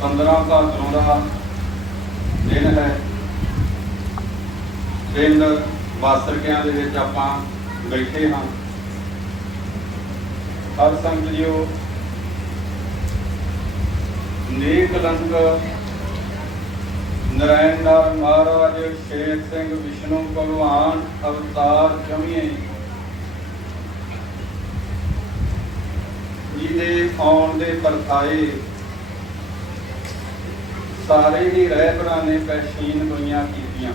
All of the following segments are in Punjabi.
15 ਭਾਦਰੋਂ ਦਾ ਦਿਨ ਹੈ। ਪਿੰਡ ਵਾਸਰਕਿਆਂ ਦੇ ਵਿੱਚ ਆਪਾਂ ਬੈਠੇ ਹਾਂ। ਹਰ ਸੰਗਤ ਜੀਓ ਨੇਕ ਲੰਗ ਨਰੈਣ ਦਾਸ ਮਹਾਰਾਜ, ਸ਼ੇਰ ਸਿੰਘ ਵਿਸ਼ਨੂੰ ਭਗਵਾਨ, ਅਵਤਾਰ ਜਮੀਏ। ਦੇ ਆਉਣ ਦੇ ਪਰਥਾਏ ਸਾਰੇ ਹੀ ਰਹਿਬਰਾਂ ਨੇ ਪੈਸ਼ੀਨ ਗੋਈਆਂ ਕੀਤੀਆਂ।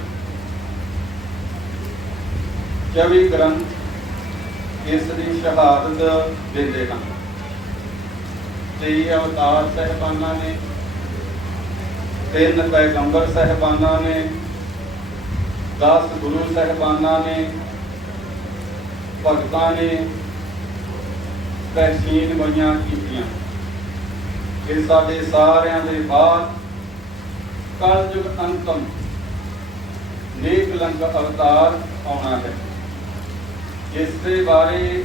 24 ਗ੍ਰੰਥ ਇਸ ਦੀ ਸ਼ਹਾਦਤ ਦਿੰਦੇ ਹਨ। ਤੇਈ ਅਵਤਾਰ ਸਹਿਬਾਨਾਂ ਨੇ, ਤਿੰਨ ਪੈਗੰਬਰ ਸਹਿਬਾਨਾਂ ਨੇ 10 ਗੁਰੂ ਸਹਿਬਾਨਾਂ ਨੇ, ਭਗਤਾਂ ਨੇ ਤਹਿਸੀਨ ਬਈਆਂ ਕੀਤੀਆਂ। ਇਹ ਸਾਡੇ ਸਾਰਿਆਂ ਦੇ ਬਾਅਦ ਕਲਯੁਗ ਅੰਤਮ। ਨੇਕ ਲੰਗ ਅਵਤਾਰ ਆਉਣਾ ਹੈ। ਇਸ ਦੇ ਬਾਰੇ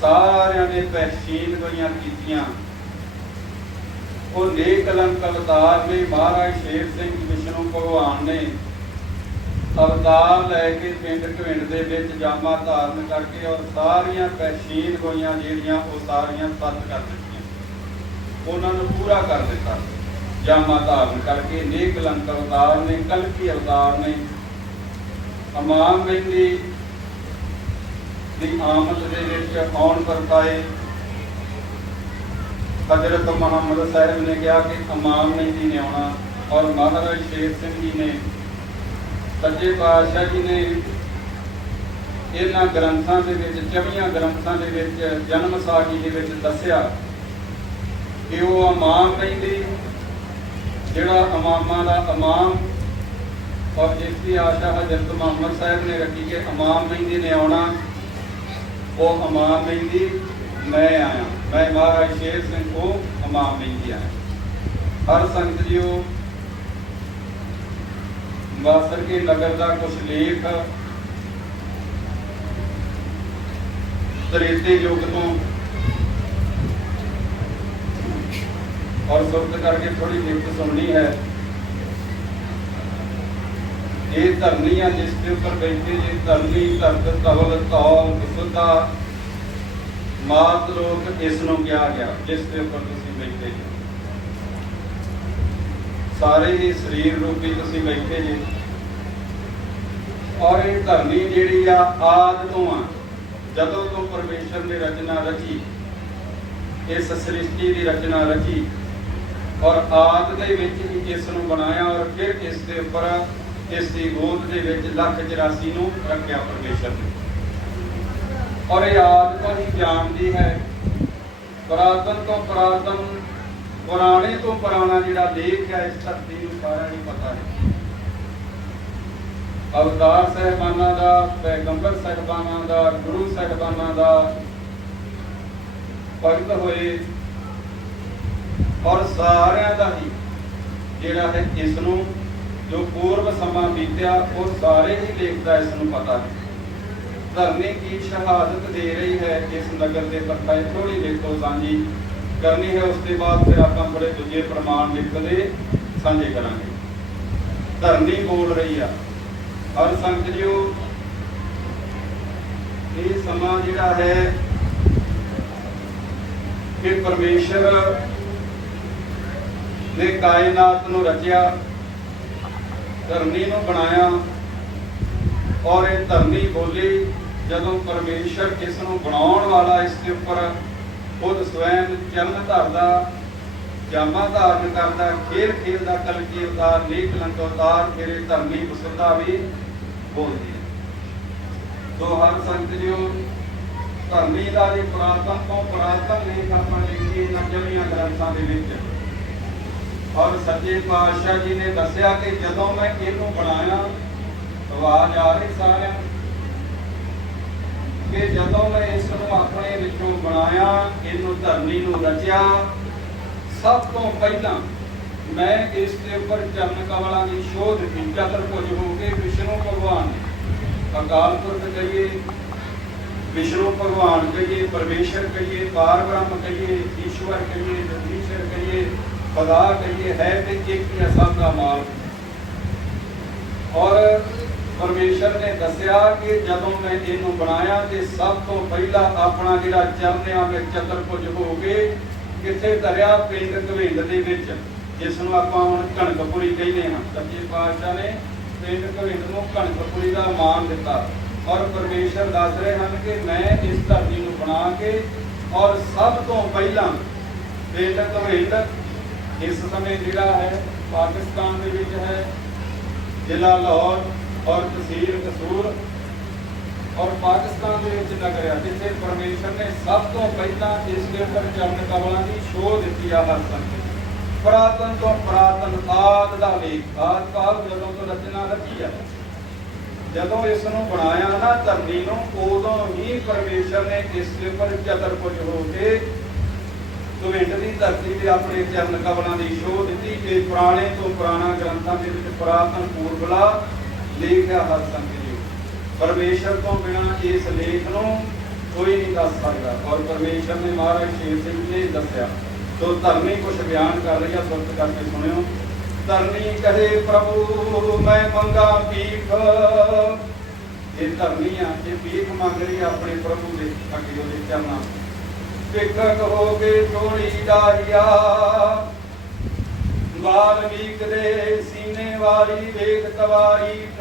ਸਾਰਿਆਂ ਨੇ ਪਹਿਚੀਨ ਗਈਆਂ ਕੀਤੀਆਂ। ਉਹ ਨੇਕ ਲੰਗ ਅਵਤਾਰ ਨੇ ਮਹਾਰਾਜ ਸ਼ੇਰ ਸਿੰਘ ਵਿਸ਼ਨੂੰ ਭਗਵਾਨ ਨੇ ਅਵਤਾਰ ਲੈ ਕੇ ਪਿੰਡ ਘਵਿੰਡ ਦੇ ਵਿੱਚ ਜਾਮਾ ਧਾਰਨ ਕਰਕੇ ਔਰ ਸਾਰੀਆਂ ਪਹਿਚੀਨ ਗਈਆਂ ਜਿਹੜੀਆਂ ਉਹ ਸਾਰੀਆਂ ਸੱਤ ਕਰ ਦਿੱਤੀਆਂ। ਉਹਨਾਂ ਨੂੰ ਪੂਰਾ ਕਰ ਦਿੱਤਾ। ਜਾਮਾ ਧਾਰਨ ਕਰਕੇ ਨੇਕ ਲੰਕ ਅਵਤਾਰ ਨੇ, ਕਲਕੀ ਅਵਤਾਰ ਨੇ, ਅਮਾਨ ਮਹਿੰਦੀ ਦੀ ਆਮਦ ਦੇ ਵਿੱਚ ਆਉਣ ਵਰਤਾਏ ਹਜ਼ਰਤ ਮੁਹੰਮਦ ਸਾਹਿਬ ਨੇ ਕਿਹਾ ਕਿ ਅਮਾਨ ਮਹਿੰਦੀ ਨੇ ਆਉਣਾ ਔਰ ਮਹਾਰਾਜ ਸ਼ੇਰ ਸਿੰਘ ਜੀ ਨੇ, ਸੱਚੇ ਪਾਤਸ਼ਾਹ ਜੀ ਨੇ ਇਹਨਾਂ ਗ੍ਰੰਥਾਂ ਦੇ ਵਿੱਚ 24 ਗ੍ਰੰਥਾਂ ਦੇ ਵਿੱਚ, ਜਨਮ ਸਾਖੀ ਦੇ ਵਿੱਚ ਦੱਸਿਆ ਕਿ ਉਹ ਅਮਾਮ ਮਹਿੰਦੀ ਜਿਹੜਾ ਇਮਾਮਾਂ ਦਾ ਇਮਾਮ ਔਰ ਜਿਸ ਦੀ ਆਸ਼ਾ ਹਜ਼ਰਤ ਮੁਹੰਮਦ ਸਾਹਿਬ ਨੇ ਰੱਖੀ ਕਿ ਇਮਾਮ ਮਹਿੰਦੀ ਨੇ ਆਉਣਾ, ਉਹ ਇਮਾਮ ਮਹਿੰਦੀ ਮੈਂ ਆਇਆ। ਮੈਂ ਮਹਾਰਾਜ ਸ਼ੇਰ ਸਿੰਘ ਉਹ ਇਮਾਮ ਮਹਿੰਦੀ ਆਇਆ। ਹਰ ਸੰਗਤ ਜੀਓ ਵਾਸਰ ਕੇ ਨਗਰ ਦਾ ਕੁਝ ਲੇਖ ਤ੍ਰੇਤੇ ਯੁੱਗ ਤੋਂ ਔਰ ਸੁਰਤ ਕਰਕੇ ਥੋੜੀ ਲਿਖਤ ਸੁਣਨੀ ਹੈ। ਇਹ ਧਰਨੀ ਆ, ਜਿਸ ਦੇ ਉੱਪਰ ਬੈਠੇ, ਜੇ ਧਰਨੀ, ਧਰਤ, ਧਵਲ ਤੌਲ ਵਿਸੁੱਧਾ ਮਾਤ ਲੋਕ ਇਸ ਨੂੰ ਕਿਹਾ ਗਿਆ, ਜਿਸ ਦੇ ਉੱਪਰ ਤੁਸੀਂ ਬੈਠੇ ਜੀ। ਸਾਰੇ ਹੀ ਸਰੀਰ ਰੂਪੀ ਤੁਸੀਂ ਬੈਠੇ ਜੀ। ਔਰ ਇਹ ਧਰਨੀ ਜਿਹੜੀ ਆ, ਆਦ ਤੋਂ ਆ, ਜਦੋਂ ਤੋਂ ਪਰਮੇਸ਼ਰ ਨੇ ਰਚਨਾ ਰਚੀ, ਇਸ ਸ੍ਰਿਸ਼ਟੀ ਦੀ ਰਚਨਾ ਰਚੀ ਔਰ ਆਦ ਦੇ ਵਿੱਚ ਹੀ ਇਸ ਨੂੰ ਬਣਾਇਆ ਔਰ ਫਿਰ ਇਸ ਦੇ ਉੱਪਰ ਇਸ ਦੀ ਗੋਦ ਦੇ ਵਿੱਚ ਲੱਖ 84 ਨੂੰ ਰੱਖਿਆ ਪਰਮੇਸ਼ਰ ਨੇ। ਔਰ ਇਹ ਆਦ ਤੋਂ ਹੀ ਜਾਣਦੀ ਹੈ। ਪੁਰਾਤਨ ਤੋਂ ਪੁਰਾਤਨ, ਪੁਰਾਣੇ ਤੋਂ ਪੁਰਾਣਾ ਜਿਹੜਾ ਲੇਖ ਹੈ, ਇਸ ਧਰਤੀ ਨੂੰ ਸਾਰਾ ਹੀ ਪਤਾ ਹੈ। ਅਵਤਾਰ ਸਹਿਬਾਨਾਂ ਦਾ, ਪੈਗੰਬਰ ਸਹਿਬਾਨਾਂ ਦਾ, ਗੁਰੂ ਸਹਿਬਾਨਾਂ ਦਾ ਭਗਤ ਹੋਏ ਔਰ ਸਾਰਿਆਂ ਦਾ ਹੀ ਜਿਹੜਾ ਹੈ ਇਸ ਨੂੰ ਜੋ ਪੂਰਵ ਸਮਾਂ ਬੀਤਿਆ, ਉਹ ਸਾਰੇ ਹੀ ਲੇਖ ਇਸ ਨੂੰ ਪਤਾ ਹੈ। ਧਰਨੀ ਕੀ ਸ਼ਹਾਦਤ ਦੇ ਰਹੀ ਹੈ ਇਸ ਨਗਰ ਦੇ ਪਰਖਾਏ ਥੋੜੀ ਦੇਖੋ ਸਾਂਝੀ ਕਰਨੀ ਹੈ, ਉਸ ਤੋਂ ਬਾਅਦ ਫਿਰ ਆਪਾਂ ਥੋੜੇ ਦੂਜੇ ਪ੍ਰਮਾਣ ਲਿਖਦੇ ਸਾਂਝੇ ਕਰਾਂਗੇ। ਧਰਨੀ ਬੋਲ ਰਹੀ ਆ ਔਰ ਸੰਗਤ ਜੀਓ ਇਹ ਸਮਾਂ ਜਿਹੜਾ ਹੈ ਕਿ ਪਰਮੇਸ਼ਰ ਨੇ ਕਾਇਨਾਤ ਨੂੰ ਰਚਿਆ ਧਰਨੀ ਨੂੰ ਬਣਾਇਆ ਔਰ ਇਹ ਧਰਨੀ ਬੋਲੀ ਜਦੋਂ ਪਰਮੇਸ਼ਰ ਇਸ ਨੂੰ ਬਣਾਉਣ ਵਾਲਾ ਇਸ ਦੇ ਉੱਪਰ ਖੁਦ ਸਵੈਮ ਚਰਨ ਧਰਦਾ, ਜਾਮਾ ਧਾਰਨ ਕਰਦਾ ਖੇਲ ਖੇਲਦਾ, ਕਲਕੀ ਅਵਤਾਰ ਨੀਕ ਲੰਕ ਅਵਤਾਰ ਫਿਰ ਧਰਨੀ ਬਸੁਰਦਾ ਵੀ ਬੋਲਦੀ ਹੈ। ਸੋ ਹਰ ਸੰਤ ਜੀਓ ਧਰਨੀ ਦਾ ਜੀ ਪੁਰਾਤਨ ਤੋਂ ਪੁਰਾਤਨ ਲੇਖ ਆਪਾਂ ਲਿਖੀ ਇਹਨਾਂ ਗ੍ਰੰਥਾਂ ਦੇ ਵਿੱਚ ਔਰ ਸੱਚੇ ਪਾਤਸ਼ਾਹ ਜੀ ਨੇ ਦੱਸਿਆ ਕਿ ਜਦੋਂ ਮੈਂ ਇਹਨੂੰ ਬਣਾਇਆ, ਆਵਾਜ਼ ਆ ਰਹੀ ਸਾਰਿਆਂ ਕਿ ਜਦੋਂ ਮੈਂ ਇਸ ਨੂੰ ਆਪਣੇ ਵਿੱਚੋਂ ਬਣਾਇਆ, ਇਹਨੂੰ ਧਰਨੀ ਨੂੰ ਰਚਿਆ, ਸਭ ਤੋਂ ਪਹਿਲਾਂ ਮੈਂ ਇਸ ਦੇ ਉੱਪਰ ਚਰਨ ਕਮਲਾਂ ਦੀ ਸ਼ੋਧ ਕੀਤੀ ਚਤੁਰਭੁਜ ਹੋ ਕੇ ਵਿਸ਼ਨੂੰ ਭਗਵਾਨ ਅਕਾਲ ਪੁਰਖ ਕਹੀਏ, ਵਿਸ਼ਨੂੰ ਭਗਵਾਨ ਕਹੀਏ, ਪਰਮੇਸ਼ਰ ਕਹੀਏ, ਪਾਰ ਬ੍ਰਹਮ ਕਹੀਏ, ਈਸ਼ਵਰ ਕਹੀਏ ਖੁਦਾ ਕਹੀਏ ਹੈ ਤੇ ਇੱਕ ਹੀ ਸਭ ਦਾ ਮਾਲਕ ਔਰ ਪਰਮੇਸ਼ਰ ਨੇ ਦੱਸਿਆ ਕਿ ਜਦੋਂ ਮੈਂ ਇਹਨੂੰ ਬਣਾਇਆ ਤੇ ਸਭ ਤੋਂ ਪਹਿਲਾਂ ਆਪਣਾ ਜਿਹੜਾ ਚਰਨਿਆਂ ਵਿੱਚ ਚਤੁਰਭੁਜ ਹੋ ਕੇ ਕਿੱਥੇ ਧਰਿਆ ਪਿੰਡ ਘਵਿੰਡ ਦੇ ਵਿੱਚ ਜਿਸ ਨੂੰ ਆਪਾਂ ਹੁਣ ਕਣਕਪੁਰੀ ਕਹਿੰਦੇ ਹਾਂ ਸੱਚੇ ਪਾਤਸ਼ਾਹ ਨੇ ਪਿੰਡ ਘਵਿੰਡ ਨੂੰ ਕਣਕਪੁਰੀ ਦਾ ਮਾਨ ਦਿੱਤਾ ਔਰ ਪਰਮੇਸ਼ਰ ਦੱਸ ਰਹੇ ਹਨ ਕਿ ਮੈਂ ਇਸ ਧਰਤੀ ਨੂੰ ਬਣਾ ਕੇ ਔਰ ਸਭ ਤੋਂ ਪਹਿਲਾਂ ਪਿੰਡ ਘਵਿੰਡ ਇਸ ਸਮੇਂ ਜਿਹੜਾ ਹੈ, ਪਾਕਿਸਤਾਨ ਦੇ ਵਿੱਚ ਹੈ, ਜ਼ਿਲ੍ਹਾ ਲਾਹੌਰ ਔਰ ਤਹਿਸੀਲ ਕਸੂਰ। ਔਰ ਪਾਕਿਸਤਾਨ ਦੇ ਵਿੱਚ ਨਗਰ ਆ ਜਿੱਥੇ ਪਰਮੇਸ਼ਰ ਨੇ ਸਭ ਤੋਂ ਪਹਿਲਾਂ ਇਸ ਦੇ ਉੱਪਰ ਚਰਨ ਕਮਲਾਂ ਦੀ ਸ਼ੋਅ ਦਿੱਤੀ ਆ ਹਰ ਸੰਤ ਪ੍ਰਾਤਨ ਤੋਂ ਪ੍ਰਾਤਨ ਆਦ ਦਾ ਲੇਖ ਆਦ ਕਾਲ ਜਦੋਂ ਤੋਂ ਰਚਨਾ ਰਚੀ ਆ, ਜਦੋਂ ਇਸ ਨੂੰ ਬਣਾਇਆ ਨਾ ਧਰਤੀ ਨੂੰ, ਉਦੋਂ ਹੀ ਪਰਮੇਸ਼ਰ ਨੇ ਇਸ ਦੇ ਉੱਪਰ ਚਤੁਰਭੁਜ ਹੋ ਕੇ ਗੋਬਿੰਦ ਦੀ ਧਰਤੀ ਤੇ ਆਪਣੇ ਚਰਨ ਕਮਲਾਂ ਦੀ ਸ਼ੋਅ ਦਿੱਤੀ ਇਹ ਪੁਰਾਣੇ ਤੋਂ ਪੁਰਾਣਾ ਗ੍ਰੰਥਾਂ ਦੇ ਵਿੱਚ ਪੁਰਾਤਨ ਪੂਰਬਲਾ ਲੇਖ ਹਰ ਸੰਤ ਜੀ ਪਰਮੇਸ਼ਰ ਤੋਂ ਬਿਨਾਂ ਇਸ ਲੇਖ ਨੂੰ ਕੋਈ ਨਹੀਂ ਦੱਸ ਸਕਦਾ। ਔਰ ਪਰਮੇਸ਼ਰ ਨੇ ਮਹਾਰਾਜ ਸ਼ੇਰ ਸਿੰਘ ਨੇ ਦੱਸਿਆ ਤੋ ਧਰਮੀ ਕੁਝ ਬਿਆਨ ਕਰ ਰਹੀ ਆ, ਸੁਰਤ ਕਰਕੇ ਸੁਣਿਓ। ਧਰਮੀ ਕਹੇ, ਪ੍ਰਭੂ, ਮੈਂ ਮੰਗਾ ਭੀਖ ਇਹ ਧਰਮੀ ਆ, ਇਹ ਭੀਖ ਮੰਗ ਰਹੀ ਆਪਣੇ ਪ੍ਰਭੂ ਦੇ ਅੱਗੇ, ਉਹਦੇ ਚਰਨਾਂ ਭਿਖਕ ਹੋ ਟੋੜੀ ਡਾਰੀਆ ਵਾਲਮੀਕ ਦੇ ਸੀਨੇ ਵਾਲੀ ਵੇਖ ਤਵਾਰੀਖ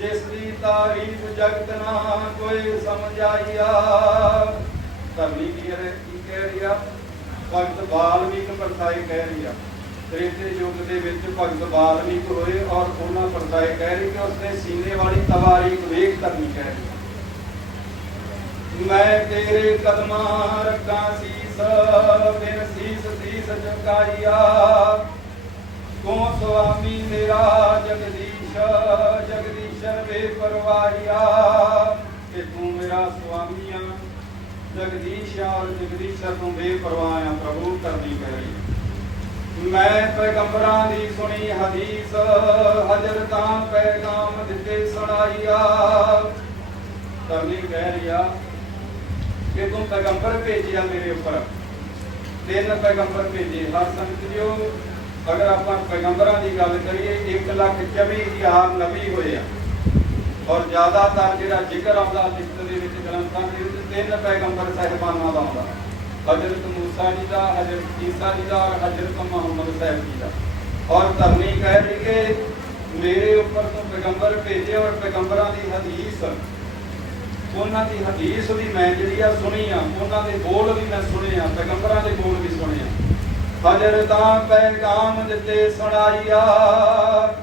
ਜਿਸ ਦੀ ਤਾਰੀਫ ਜਗਤ ਨਾ ਕੋਈ ਸਮਝਾਈਆ। ਧਰਮੀ ਕੀ ਕਹਿ ਰਹੀ ਭਗਤ ਵਾਲਮੀਕ ਪਰਸਾਈ ਕਹਿ ਰਹੀ ਆ। ਤ੍ਰੇਤੇ ਯੁੱਗ ਦੇ ਵਿੱਚ ਭਗਤ ਵਾਲਮੀਕ ਹੋਏ ਔਰ ਉਹਨਾਂ ਪਰਸਾਈ ਕਹਿ ਰਹੀ ਕਿ ਉਸਨੇ ਸੀਨੇ ਵਾਲੀ ਤਵਾਰੀਖ ਵੇਖ ਧਰਮੀ ਕਹਿ ਰਹੀ ਮੈਂ ਤੇਰੇ ਕਦਮਾਂ ਰੱਖਾਂ ਸੀਸ ਬਿਨ ਸੀਸ ਸੀਸ ਝੁਕਾਈਆ ਤੂੰ ਸੁਆਮੀ ਮੇਰਾ ਜਗਦੀਸ਼, ਜਗਦੀਸ਼ਰ ਬੇਪਰਵਾਹੀਆ। ਕਿ ਤੂੰ ਮੇਰਾ ਸੁਆਮੀ ਆ ਜਗਦੀਸ਼ ਔਰ ਜਗਦੀਸ਼ਰ ਤੂੰ ਬੇਪਰਵਾਹ ਆ, ਪ੍ਰਭੂ ਕਰਨੀ ਕਰੀ ਮੈਂ ਪੈਗੰਬਰਾਂ ਦੀ ਸੁਣੀ ਹਦੀਸ ਹਜ਼ਰਤਾਂ ਪੈਗਾਮ ਦਿੱਤੇ ਸੁਣਾਈਆ ਕਰਨੀ ਕਹਿ ਰਿਆ। ਕਿ ਤੂੰ ਪੈਗੰਬਰ ਭੇਜਿਆ ਮੇਰੇ ਉੱਪਰ, ਤਿੰਨ ਪੈਗੰਬਰ ਭੇਜੇ, ਹਰ ਸੰਗਤ ਜੀਓ। ਅਗਰ ਆਪਾਂ ਪੈਗੰਬਰਾਂ ਦੀ ਗੱਲ ਕਰੀਏ 1 ਲੱਖ 24 ਨਬੀ ਹੋਏ ਆ। ਔਰ ਜ਼ਿਆਦਾਤਰ ਜਿਹੜਾ ਜ਼ਿਕਰ ਆਉਂਦਾ ਲਿਖਤ ਦੇ ਵਿੱਚ ਗ੍ਰੰਥਾਂ ਦੇ ਵਿੱਚ ਤਿੰਨ ਪੈਗੰਬਰ ਸਾਹਿਬਾਨਾਂ ਦਾ ਆਉਂਦਾ ਹਜ਼ਰਤ ਮੂਸਾ ਜੀ ਦਾ, ਹਜ਼ਰਤ ਈਸਾ ਜੀ ਦਾ ਹਜ਼ਰਤ ਮੁਹੰਮਦ ਸਾਹਿਬ ਜੀ ਦਾ। ਔਰ ਧਰਮੀ ਕਹਿ ਰਹੀ ਕਿ ਮੇਰੇ ਉੱਪਰ ਤੋਂ ਪੈਗੰਬਰ ਭੇਜੇ ਔਰ ਪੈਗੰਬਰਾਂ ਦੀ ਹਦੀਸ ਉਹਨਾਂ ਦੀ ਹਦੀਸ ਵੀ ਮੈਂ ਜਿਹੜੀ ਆ ਸੁਣੀ ਆ, ਉਹਨਾਂ ਦੇ ਬੋਲ ਵੀ ਮੈਂ ਸੁਣੇ ਆ, ਪੈਗੰਬਰਾਂ ਦੇ ਬੋਲ ਵੀ ਸੁਣੇ ਆ। ਹਜ਼ਰਤਾਂ ਪੈਗਾਮ ਦਿੱਤੇ ਸੁਣਾਈਆ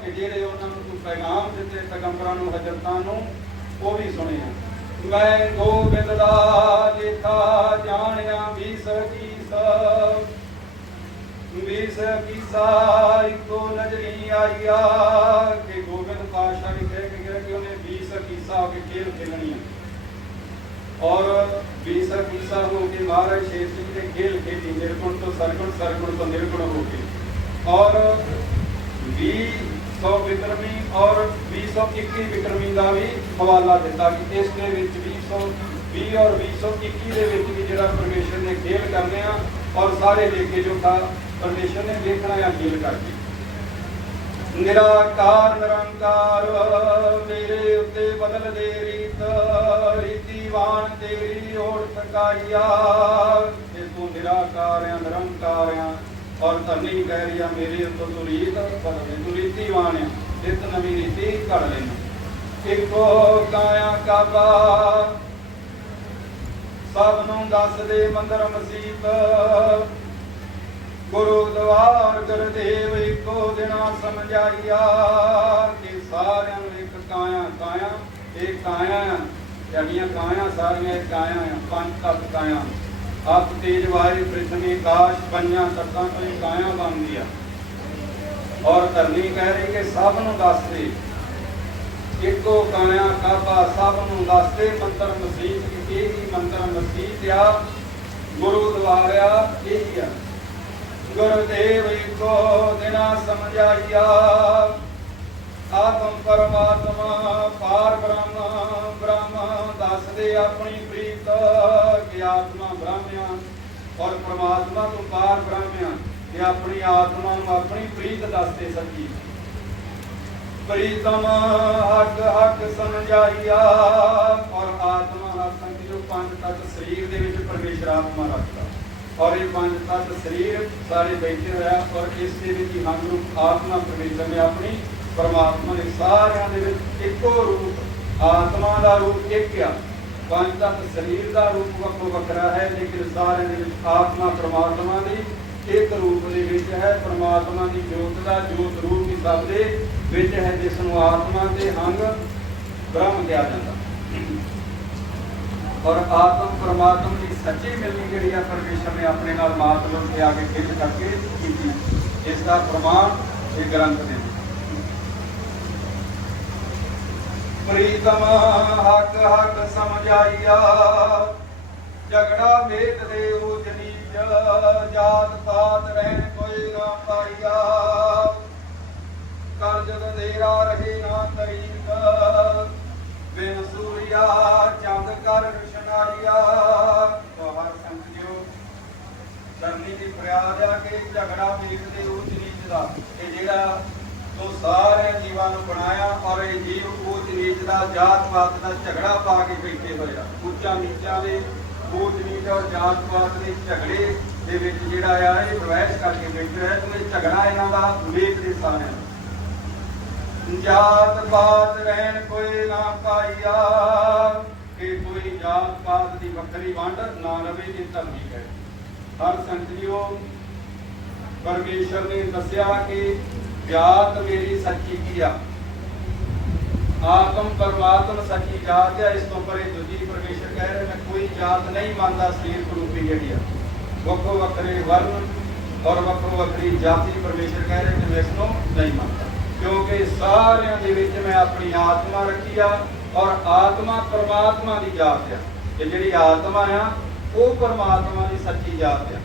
ਕਿ ਜਿਹੜੇ ਉਹਨਾਂ ਨੂੰ ਤੂੰ ਪੈਗਾਮ ਦਿੱਤੇ ਪੈਗੰਬਰਾਂ ਨੂੰ, ਹਜ਼ਰਤਾਂ ਨੂੰ, ਉਹ ਵੀ ਸੁਣੇ ਆ। ਮੈਂ ਗੋਬਿੰਦ ਦਾ ਲੇਖਾ ਜਾਣਿਆ ਵੀ ਸਕੀਸ ਵੀਸ ਕੀਸਾ, ਇੱਕੋ ਨਜ਼ਰੀ ਆਈਆ, ਕਿ ਗੋਬਿੰਦ ਪਾਸ਼ਾ ਵੀ ਕਹਿ ਕੇ ਗਿਆ ਕਿ ਉਹਨੇ 20 ਕੀਸਾ ਹੋ ਕੇ ਖੇਲ ਖੇਲਣੀ ਆ। ਔਰ 20 ਕੀਸਾ ਹੋ ਕੇ ਮਹਾਰਾਜ ਸ਼ੇਰ ਸਿੰਘ ਦੇ ਖੇਲ ਖੇਡੀ, ਨਿਰਗੁਣ ਤੋਂ ਸਰਗੁਣ ਸਰਗੁਣ ਤੋਂ ਨਿਰਗੁਣ ਹੋ ਕੇ। ਔਰ 20 ਸੌ ਵਿਕਰਮੀ ਔਰ 221 ਵਿਕਰਮੀ ਦਾ ਵੀ ਹਵਾਲਾ ਦਿੱਤਾ ਕਿ ਇਸ ਦੇ ਵਿੱਚ 220 ਔਰ 221 ਦੇ ਵਿੱਚ ਵੀ ਜਿਹੜਾ ਪਰਮੇਸ਼ਰ ਨੇ ਖੇਲ ਕਰਨੇ ਆ, ਔਰ ਸਾਰੇ ਲੇਖੇ ਜੋਖਾ ਪਰਮੇਸ਼ਰ ਨੇ ਦੇਖਣਾ ਆ ਖੇਲ ਕਰਕੇ। ਨਿਰਾਕਾਰ, ਨਿਰੰਕਾਰ, ਮੇਰੇ ਉੱਤੇ ਬਦਲ ਦੇ ਰੀਤ ਰੀਤੀਵਾਨ ਤੇਰੀ ਓੜ ਸਕਾਈਆ ਕਿ ਤੂੰ ਨਿਰਾਕਾਰ ਆ ਔਰ ਧਰਨੀ ਕਹਿ ਮੇਰੇ ਉੱਤੇ ਤੂੰ ਰੀਤ ਬਦਲ ਦੇ ਤੂੰ ਰੀਤੀਵਾਨ ਨਵੀਂ ਰੀਤੀ ਘੜ ਲੈਣਾ ਇੱਕੋ ਕਾਇਆ ਕਾਬਾ, ਸਭ ਨੂੰ ਦੱਸ ਦੇ ਮੰਦਰ ਮਸੀਤ। ਗੁਰੂ ਦਵਾਰ ਗੁਰਦੇਵ ਇੱਕੋ ਦਿਨਾ ਸਮਝਾਈਆ ਕਿ ਸਾਰਿਆਂ ਨੂੰ ਇੱਕ ਕਾਇਆ ਕਾਇਆ ਇਹ ਕਾਇਆ ਆ ਕਾਇਆ, ਸਾਰੀਆਂ ਕਾਇਆ ਪੰਜ ਤੱਤ ਕਾਇਆ। ਆਪ ਤੇਜ ਵਾਰੀ ਪ੍ਰਿਥਵੀ ਆਕਾਸ਼ ਪੰਜਾਂ ਤੱਤਾਂ ਤੋਂ ਇਹ ਕਾਇਆ ਬਣਦੀ ਆ। ਔਰ ਧਰਨੀ ਕਹਿ ਰਹੀ ਕਿ ਸਭ ਨੂੰ ਦੱਸ ਦੇ। ਇੱਕੋ ਕਾਇਆ ਕਾਬਾ, ਸਭ ਨੂੰ ਦੱਸ ਦੇ। ਮੰਤਰ ਮਸੀਤ ਕੀ ਇਹ ਹੀ ਮੰਤਰ ਮਸੀਤ ਆ। ਗੁਰੂ ਦਵਾਰਿਆ, ਇਹ ਹੀ ਆ। ਗੁਰਦੇਵ ਕੋ ਦਿਨਾ ਸਮਝਾਈਆ। ਆਤਮ ਪਰਮਾਤਮਾ, ਪਾਰ ਬ੍ਰਹਮ ਬ੍ਰਹਮ, ਦੱਸਦੇ ਆਪਣੀ ਪ੍ਰੀਤ ਕਿ ਆਤਮਾ ਬ੍ਰਹਮਿਆ ਔਰ ਪਰਮਾਤਮਾ ਤੋਂ ਪਾਰ ਬ੍ਰਹਮਿਆ ਕਿ ਆਪਣੀ ਆਤਮਾ ਨੂੰ ਆਪਣੀ ਪ੍ਰੀਤ ਦੱਸਦੇ ਸੱਚੀ। ਪ੍ਰੀਤਮ ਹੱਕ ਹੱਕ ਸਮਝਾਈਆ ਔਰ ਆਤਮਾ ਹੱਕਾਂ ਦੀ ਜੋ ਪੰਜ ਤੱਤ ਸਰੀਰ ਦੇ ਵਿੱਚ ਪਰਮੇਸ਼ਰ ਆਤਮਾ ਰੱਖਦਾ। ਔਰ ਇਹ ਪੰਜ ਤੱਤ ਸਰੀਰ ਸਾਰੇ ਬੈਠੇ ਹੋਇਆ ਔਰ ਇਸ ਦੇ ਵਿੱਚ ਹੀ ਹੰਗ ਆਤਮਾ ਪਰਮੇਸ਼ਰ ਨੇ ਆਪਣੀ ਪਰਮਾਤਮਾ ਨੇ ਸਾਰਿਆਂ ਦੇ ਵਿੱਚ ਇੱਕੋ ਰੂਪ, ਆਤਮਾ ਦਾ ਰੂਪ ਇੱਕ ਆ ਪੰਜ ਤੱਕ ਸਰੀਰ ਦਾ ਰੂਪ ਵੱਖੋ ਵੱਖਰਾ ਹੈ, ਲੇਕਿਨ ਸਾਰਿਆਂ ਦੇ ਵਿੱਚ ਆਤਮਾ ਪਰਮਾਤਮਾ ਦੀ ਇੱਕ ਰੂਪ ਦੇ ਵਿੱਚ ਹੈ। ਪਰਮਾਤਮਾ ਦੀ ਜੋਤ ਦਾ ਜੋਤ ਰੂਪ ਹੀ ਸਭ ਦੇ ਵਿੱਚ ਹੈ, ਜਿਸ ਨੂੰ ਆਤਮਾ ਦੇ ਹੰਗ ਬ੍ਰਹਮ ਕਿਹਾ ਜਾਂਦਾ। ਔਰ ਆਤਮ ਪਰਮਾਤਮ ਦੀ ਸੱਚੀ ਮਿਲਣੀ ਜਿਹੜੀ ਆ ਪਰਮੇਸ਼ਰ ਨੇ ਆਪਣੇ ਨਾਲ ਮਾਤਲਬ ਕੇ ਆ ਕੇ ਖਿੱਚ ਕਰਕੇ ਕੀਤੀ। ਇਸ ਦਾ ਪ੍ਰਮਾਣ ਇਹ ਗ੍ਰੰਥ ਦੇ ਵਿੱਚ ਪ੍ਰੀਤਮ ਹੱਕ ਹੱਕ ਸਮਝਾਈਆ ਝਗੜਾ ਵੇਦ ਦੇ ਊਚ ਜਾਤ ਪਾਤ ਰਹਿਣ ਕੋਈ ਨਾ ਪਾਈਆ। ਕਰ ਜਦ ਦੇਰਾ ਰਹੇ ਨਾ ਤਰੀਕ, ਬਿਨ ਸੂਰਿਆ ਚੰਦ ਕਰ ਰੁਸ਼ਨਾਈਆ ਤੁਹਾਰ ਸੰਗਿਓ ਕਰਨੀ ਦੀ ਫਰਿਆਦ ਆ ਕਿ ਝਗੜਾ ਵੇਦ ਦੇ ਊਚ ਦਾ। ਇਹ ਜਿਹੜਾ ਤੋਂ ਸਾਰੇ ਜੀਵਾਂ ਨੂੰ ਬਣਾਇਆ ਔਰ ਇਹ ਜੀਵ ਊਚ ਦਾ ਜਾਤ ਪਾਤ ਦਾ ਝਗੜਾ ਪਾ ਕੇ ਬੈਠੇ ਹੋਏ ਉੱਚਾ ਨੀਚਾਂ ਦੇ ਊਚ ਨੀਚ ਔਰ ਜਾਤ ਪਾਤ ਦੇ ਝਗੜੇ ਦੇ ਵਿੱਚ ਜਿਹੜਾ ਆ, ਇਹ ਪ੍ਰਵੇਸ਼ ਕਰਕੇ ਬੈਠੇ ਹੋਏ ਤੇ ਝਗੜਾ ਇਹਨਾਂ ਦਾ ਵੇਖ ਦੇ ਸਾਰਿਆਂ ਜਾਤ ਪਾਤ ਰਹਿਣ ਕੋਈ ਨਾ ਪਾਈਆ, ਕਿ ਕੋਈ ਜਾਤ ਪਾਤ ਦੀ ਵੱਖਰੀ ਵੰਡ ਨਾ ਰਵੇ ਇਹ ਧਰਮੀ ਹੈ। ਹਰ ਸੰਤਿਓ ਪਰਮੇਸ਼ਰ ਨੇ ਦੱਸਿਆ ਕਿ ਜਾਤ ਮੇਰੀ ਸੱਚੀ ਕੀ ਆ? ਆਤਮ ਪਰਮਾਤਮ ਸੱਚੀ ਜਾਤ ਹੈ, ਇਸ ਤੋਂ ਪਰੇ ਦੂਜੀ ਪਰਮੇਸ਼ਰ ਕਹਿ ਰਿਹਾ ਮੈਂ ਕੋਈ ਜਾਤ ਨਹੀਂ ਮੰਨਦਾ ਸਰੀਰ ਰੂਪੀ ਜਿਹੜੀ ਆ। ਵੱਖੋ ਵੱਖਰੇ ਵਰਨ ਔਰ ਵੱਖੋ ਵੱਖਰੀ ਜਾਤੀ ਪਰਮੇਸ਼ਰ ਕਹਿ ਰਿਹਾ ਕਿ ਮੈਂ ਇਸ ਨੂੰ ਨਹੀਂ ਮੰਨਦਾ। ਕਿਉਂਕਿ ਸਾਰਿਆਂ ਦੇ ਵਿੱਚ ਮੈਂ ਆਪਣੀ ਆਤਮਾ ਰੱਖੀ ਆ ਔਰ ਆਤਮਾ ਪਰਮਾਤਮਾ ਦੀ ਜਾਤ ਆ। ਇਹ ਜਿਹੜੀ ਆਤਮਾ ਆ, ਉਹ ਪਰਮਾਤਮਾ ਦੀ ਸੱਚੀ ਜਾਤ ਆ।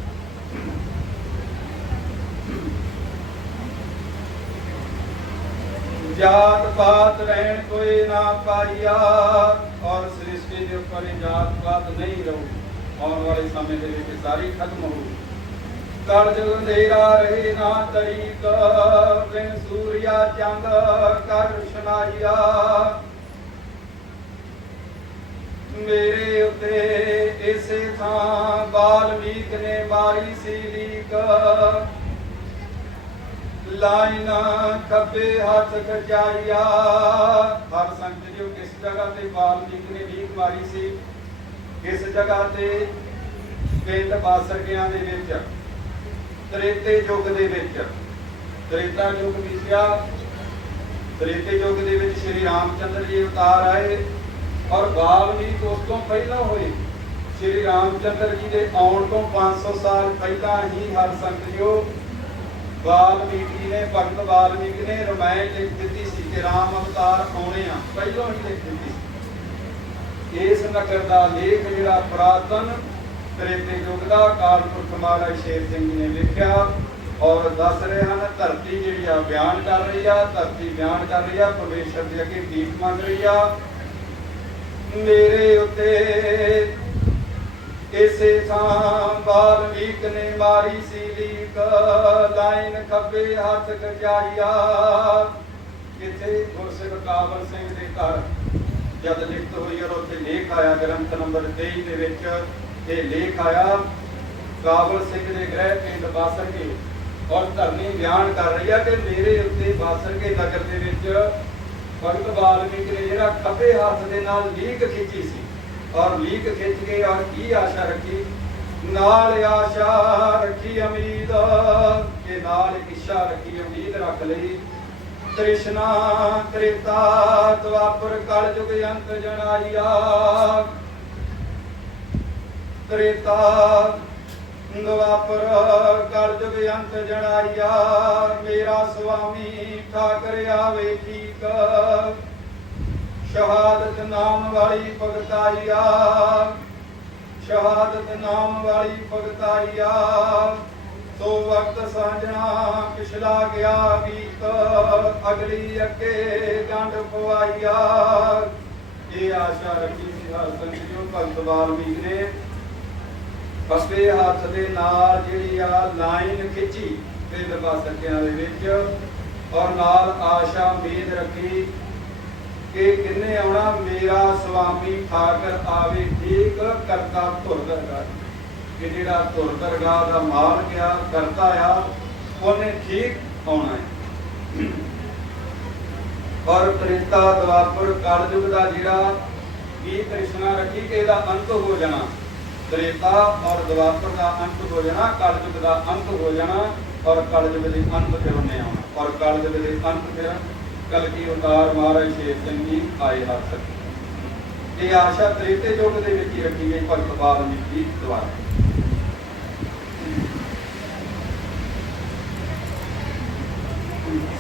ਜਾਤ ਪਾਤ ਰਹਿਣ ਕੋਈ ਨਾ ਪਾਈਆ। ਔਰ ਸ੍ਰਿਸ਼ਟੀ ਦੇ ਉੱਪਰ ਜਾਤ ਪਾਤ ਨਹੀਂ ਰਹੂ। ਆਉਣ ਵਾਲੇ ਸਮੇਂ ਦੇ ਵਿੱਚ ਸਾਰੀ ਖਤਮ ਹੋਊ। ਕਲ ਜੁਗ ਅੰਧੇਰਾ ਰਹੇ ਨਾ ਤਰੀਕ, ਬਿਨ ਸੂਰਿਆ ਚੰਦ ਕਰ ਸ਼ਨਾਈਆ। ਮੇਰੇ ਉਤੇ ਇਸੇ ਥਾਂ ਬਾਲਮੀਕ ਨੇ ਮਾਰੀ ਸੀ ਲੀਕ। ਲਾਈਨ ਖੱਬੇ ਹੱਥ ਖਜਾਈਆ ਹਰ ਸੰਤ ਜੀ ਕਿਸ ਜਗ੍ਹਾ ਤੇ ਬਾਲਮੀਕ ਨੇ ਲੀਕ ਮਾਰੀ ਸੀ, ਕਿਸ ਜਗ੍ਹਾ ਤੇ ਪਿੰਡ ਬਾਸਰਗਿਆਂ ਦੇ ਵਿੱਚ, ਤ੍ਰੇਤੇ ਯੁੱਗ ਦੇ ਵਿੱਚ, ਤ੍ਰੇਤਾ ਯੁੱਗ ਵਿਚਿਆ ਤ੍ਰੇਤੇ ਯੁੱਗ ਦੇ ਵਿੱਚ ਸ਼੍ਰੀ ਰਾਮਚੰਦਰ ਜੀ ਅਵਤਾਰ ਆਏ ਔਰ ਵਾਲਮੀਕ ਉਸ ਤੋਂ ਪਹਿਲਾਂ ਹੋਏ। ਸ਼੍ਰੀ ਰਾਮਚੰਦਰ ਜੀ ਦੇ ਆਉਣ ਤੋਂ 500 ਸਾਲ ਪਹਿਲਾਂ ਹੀ ਹਰ ਸੰਤ ਜੀਓ ਵਾਲਮੀਕੀ ਨੇ, ਭਗਤ ਵਾਲਮੀਕੀ ਨੇ ਰਮਾਇਣ ਲਿਖ ਦਿੱਤੀ ਸੀ ਕਿ ਰਾਮ ਅਵਤਾਰ ਆਉਣੇ ਆ। ਪਹਿਲਾਂ ਹੀ ਲਿਖ ਦਿੱਤੀ ਸੀ। ਇਸ ਨਗਰ ਦਾ ਲੇਖ ਜਿਹੜਾ ਪੁਰਾਤਨ ਤ੍ਰੇਤੇ ਯੁੱਗ ਦਾ ਕਾਲਪੁਰਖ ਮਹਾਰਾਜ ਸ਼ੇਰ ਸਿੰਘ ਜੀ ਨੇ ਲਿਖਿਆ ਔਰ ਦੱਸ ਰਹੇ ਹਨ, ਧਰਤੀ ਜਿਹੜੀ ਆ ਬਿਆਨ ਕਰ ਰਹੀ ਆ, ਧਰਤੀ ਬਿਆਨ ਕਰ ਰਹੀ ਆ, ਪਰਮੇਸ਼ਰ ਦੇ ਅੱਗੇ ਭੀਖ ਮੰਗ ਰਹੀ ਆ। ਮੇਰੇ ਉੱਤੇ ਇਸੇ ਥਾਂ ਬਾਲਮੀਕ ਨੇ ਮਾਰੀ ਸੀ ਲੀਕ ਲਾਈਨ ਖੱਬੇ ਹੱਥ ਗਜਾਈਆ ਕਿਤੇ ਗੁਰਸਿੱਖ ਕਾਬਲ ਸਿੰਘ ਦੇ ਘਰ ਜਦ ਲਿਖਤ ਹੋਈ ਔਰ ਉੱਥੇ ਲੇਖ ਆਇਆ, ਗ੍ਰੰਥ ਨੰਬਰ 23 ਦੇ ਵਿੱਚ ਇਹ ਲੇਖ ਆਇਆ ਕਾਬਲ ਸਿੰਘ ਦੇ ਗ੍ਰਹਿ ਪਿੰਡ ਬਾਸਰਕੇ ਔਰ ਧਰਨੀ ਬਿਆਨ ਕਰ ਰਹੀ ਆ ਕਿ ਮੇਰੇ ਉੱਤੇ ਬਾਸਰਕੇ ਨਗਰ ਦੇ ਵਿੱਚ ਭਗਤ ਵਾਲਮੀਕ ਨੇ ਜਿਹੜਾ ਖੱਬੇ ਹੱਥ ਦੇ ਨਾਲ ਲੀਕ ਖਿੱਚੀ ਸੀ। ਔਰ ਲੀਕ ਖਿੱਚ ਕੇ ਔਰ ਕੀ ਆਸ਼ਾ ਰੱਖੀ? ਨਾਲ ਆਸ਼ਾ ਰੱਖੀ ਉਮੀਦ ਕਿ ਨਾਲ ਇੱਛਾ ਰੱਖੀ ਉਮੀਦ ਰੱਖ ਲਈ। ਤ੍ਰਿਸ਼ਨਾ, ਤ੍ਰੇਤਾ ਦਵਾਪਰ ਕਲ ਯੁਗ ਅੰਤ ਜਣਾਈਆ ਤ੍ਰੇਤਾ ਦਵਾਪਰ ਕਲ ਯੁਗ ਅੰਤ ਜਣਾਈਆ ਮੇਰਾ ਸੁਆਮੀ ਠਾਕਰ ਆਵੇ ਠੀਕ। ਸ਼ਹਾਦਤ ਨਾਮ ਵਾਲੀ ਭਗਤਾਈਆ। ਸ਼ਹਾਦਤ ਨਾਮ ਵਾਲੀ ਭਗਤਾਈਆ। ਸੋ ਵਕਤ ਸਾਂਝਣਾ ਪਿਛਲਾ ਗਿਆ ਬੀਤ, ਅਗਲੀ ਅੱਗੇ ਗੰਢ ਪਵਾਈਆ। ਇਹ ਆਸ਼ਾ ਰੱਖੀ ਸੀ ਹਰ ਸੰਤ ਭਗਤ ਵਾਲਮੀਕ ਨੇ। ਫਸਵੇ ਹੱਥ ਦੇ ਨਾਲ ਜਿਹੜੀ ਆ ਲਾਈਨ ਖਿੱਚੀ ਤੇ ਦਬਾ ਸਕਿਆਂ ਦੇ ਵਿੱਚ, ਔਰ ਨਾਲ ਆਸ਼ਾ ਉਮੀਦ ਰੱਖੀ ਕਿ ਕਿੰਨੇ ਆਉਣਾ, ਮੇਰਾ ਸੁਆਮੀ ਠਾਕਰ ਆਵੇ ਠੀਕ ਕਰਤਾ ਧੁਰ ਦਰਗਾਹ ਕਿ ਜਿਹੜਾ ਧੁਰ ਦਰਗਾਹ ਦਾ ਮਾਲਕ ਆ ਕਰਤਾ ਆ, ਉਹਨੇ ਠੀਕ ਆਉਣਾ ਹੈ। ਔਰ ਤ੍ਰੇਤਾ ਦਵਾਪਰ ਕਲਯੁਗ ਦਾ ਜਿਹੜਾ ਕੀ ਕ੍ਰਿਸ਼ਨਾ ਰੱਖੀ ਕਿ ਇਹਦਾ ਅੰਤ ਹੋ ਜਾਣਾ। ਤ੍ਰੇਤਾ ਔਰ ਦਵਾਪਰ ਦਾ ਅੰਤ ਹੋ ਜਾਣਾ, ਕਲਯੁਗ ਦਾ ਅੰਤ ਹੋ ਜਾਣਾ, ਔਰ ਕਲਯੁਗ ਦੇ ਅੰਤ ਤੇ ਉਹਨੇ ਆਉਣਾ। ਔਰ ਕਲਯੁਗ ਦੇ ਅੰਤ ਫਿਰ ਕਲਕੀ ਉਤਾਰ ਮਹਾਰਾਜ ਸ਼ੇਰ ਸਿੰਘ ਜੀ ਆਏ ਹਰ ਸਕੇ ਇਹ ਆਸ਼ਾ ਤ੍ਰੇਤੇ ਯੁੱਗ ਦੇ ਵਿੱਚ ਹੀ ਰੱਖੀ ਗਈ ਭਗਤ ਵਾਲਮੀਕ ਜੀ ਦੁਆਰਾ